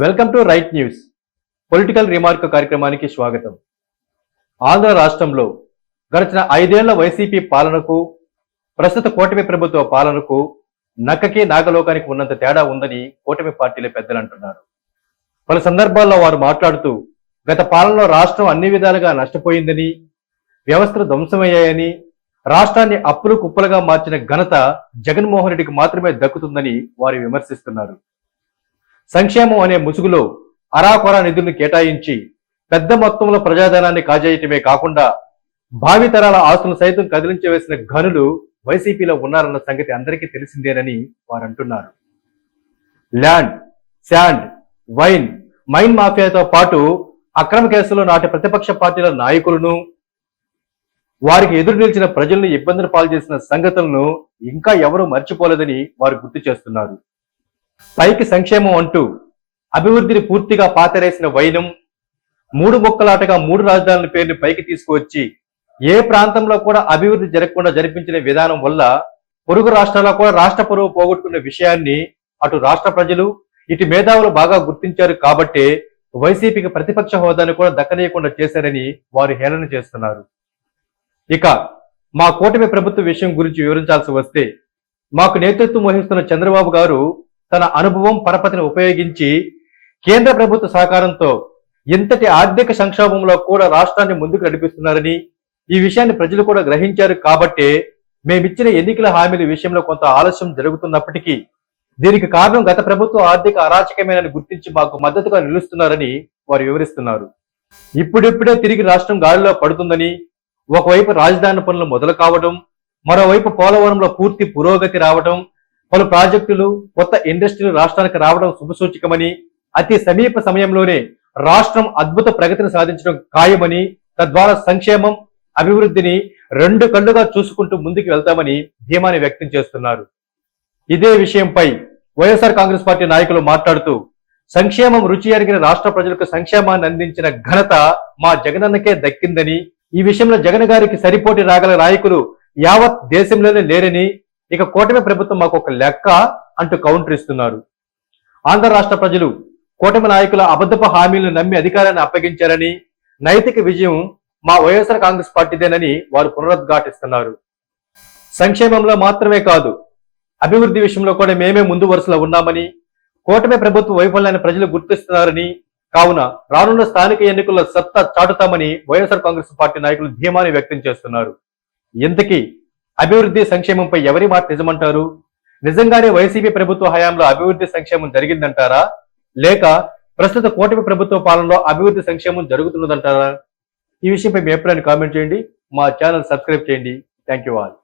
Welcome to right news. Political remark కార్యక్రమానికి స్వాగతం. ఆంధ్ర రాష్ట్రంలో గడిచిన ఐదేళ్ళ వైసీపీ పాలనకు ప్రస్తుత కూటమి ప్రభుత్వ పాలనకు నక్కకి నాగలోకానికి ఉన్నంత తేడా ఉందని కూటమి పార్టీల పెద్దలు అంటున్నారు. పలు సందర్భాల్లో వారు మాట్లాడుతూ గత పాలనలో రాష్ట్రం అన్ని విధాలుగా నష్టపోయిందని వ్యవస్థలు ధ్వంసమయ్యాయని రాష్ట్రాన్ని అప్పులు కుప్పలుగా మార్చిన ఘనత జగన్మోహన్ రెడ్డికి మాత్రమే దక్కుతుందని వారు విమర్శిస్తున్నారు. సంక్షేమం అనే ముసుగులో అరాకొరా నిధులను కేటాయించి పెద్ద మొత్తంలో ప్రజాధనాన్ని కాజేయటమే కాకుండా భావితరాల ఆస్తులను సైతం కదిలించవేసిన ఘనులు వైసీపీలో ఉన్నారన్న సంగతి అందరికీ తెలిసిందేనని వారు అంటున్నారు ల్యాండ్ శాండ్ వైన్ మైన్ మాఫియాతో పాటు అక్రమ కేసులో నాటి ప్రతిపక్ష పార్టీల నాయకులను వారికి ఎదురు నిలిచిన ప్రజలను ఇబ్బందులు పాల్చేసిన సంగతులను ఇంకా ఎవరూ మర్చిపోలేదని వారు గుర్తు చేస్తున్నారు. పైకి సంక్షేమం అంటూ అభివృద్ధిని పూర్తిగా పాతరేసిన వైనం మూడు మొక్కలాటగా మూడు రాజధానుల పేరుని పైకి తీసుకువచ్చి ఏ ప్రాంతంలో కూడా అభివృద్ధి జరగకుండా జరిపించిన విధానం వల్ల పొరుగు రాష్ట్రాల్లో కూడా రాష్ట్ర పొరుగు పోగొట్టుకున్న విషయాన్ని అటు రాష్ట్ర ప్రజలు ఇటు మేధావులు బాగా గుర్తించారు కాబట్టే వైసీపీకి ప్రతిపక్ష హోదాను కూడా దక్కనీయకుండా చేశారని వారు హేళన చేస్తున్నారు. ఇక మా కూటమి ప్రభుత్వ విషయం గురించి వివరించాల్సి వస్తే మాకు నేతృత్వం వహిస్తున్న చంద్రబాబు గారు తన అనుభవం పరపతిని ఉపయోగించి కేంద్ర ప్రభుత్వ సహకారంతో ఇంతటి ఆర్థిక సంక్షోభంలో కూడా రాష్ట్రాన్ని ముందుకు నడిపిస్తున్నారని ఈ విషయాన్ని ప్రజలు కూడా గ్రహించారు కాబట్టే మేమిచ్చిన ఎన్నికల హామీల విషయంలో కొంత ఆలస్యం జరుగుతున్నప్పటికీ దీనికి కారణం గత ప్రభుత్వ ఆర్థిక అరాచకమేనని గుర్తించి మాకు మద్దతుగా నిలుస్తున్నారని వారు వివరిస్తున్నారు. ఇప్పుడిప్పుడే తిరిగి రాష్ట్రం గాలిలో పడుతుందని ఒకవైపు రాజధాని పనులు మొదలు కావడం మరోవైపు పోలవరంలో పూర్తి పురోగతి రావడం పలు ప్రాజెక్టులు కొత్త ఇండస్ట్రీలు రాష్ట్రానికి రావడం శుభసూచకమని అతి సమీప సమయంలోనే రాష్ట్రం అద్భుత ప్రగతిని సాధించడం ఖాయమని తద్వారా సంక్షేమం అభివృద్ధిని రెండు కళ్ళుగా చూసుకుంటూ ముందుకు వెళ్తామని ధీమాని వ్యక్తం చేస్తున్నారు. ఇదే విషయంపై వైఎస్ఆర్ కాంగ్రెస్ పార్టీ నాయకులు మాట్లాడుతూ సంక్షేమం రుచి అరిగిన రాష్ట్ర ప్రజలకు సంక్షేమాన్ని అందించిన ఘనత మా జగనన్నకే దక్కిందని ఈ విషయంలో జగన్ గారికి సరిపోటీ రాగల నాయకులు యావత్ దేశంలోనే లేరని ఇక కూటమి ప్రభుత్వం మాకు ఒక లెక్క అంటూ కౌంటర్ ఇస్తున్నారు. ఆంధ్ర రాష్ట్ర ప్రజలు కూటమి నాయకుల అబద్ధపు హామీలను నమ్మి అధికారాన్ని అప్పగించారని నైతిక విజయం మా వైఎస్ఆర్ కాంగ్రెస్ పార్టీదేనని వారు పునరుద్ఘాటిస్తున్నారు. సంక్షేమంలో మాత్రమే కాదు అభివృద్ధి విషయంలో కూడా మేమే ముందు వరుసలో ఉన్నామని కూటమి ప్రభుత్వ వైఫల్యాన్ని ప్రజలు గుర్తిస్తున్నారని కావున రానున్న స్థానిక ఎన్నికల్లో సత్తా చాటుతామని వైఎస్ఆర్ కాంగ్రెస్ పార్టీ నాయకులు ధీమాని వ్యక్తం చేస్తున్నారు. ఇంతకీ అభివృద్ధి సంక్షేమంపై ఎవరి మాట నిజమంటారు? నిజంగానే వైసీపీ ప్రభుత్వ హయాంలో అభివృద్ధి సంక్షేమం జరిగిందంటారా? లేక ప్రస్తుత కూటమి ప్రభుత్వ పాలనలో అభివృద్ధి సంక్షేమం జరుగుతున్నదంటారా? ఈ విషయంపై మీ అభిప్రాయాన్ని కామెంట్ చేయండి. మా ఛానల్ సబ్స్క్రైబ్ చేయండి. Thank you all.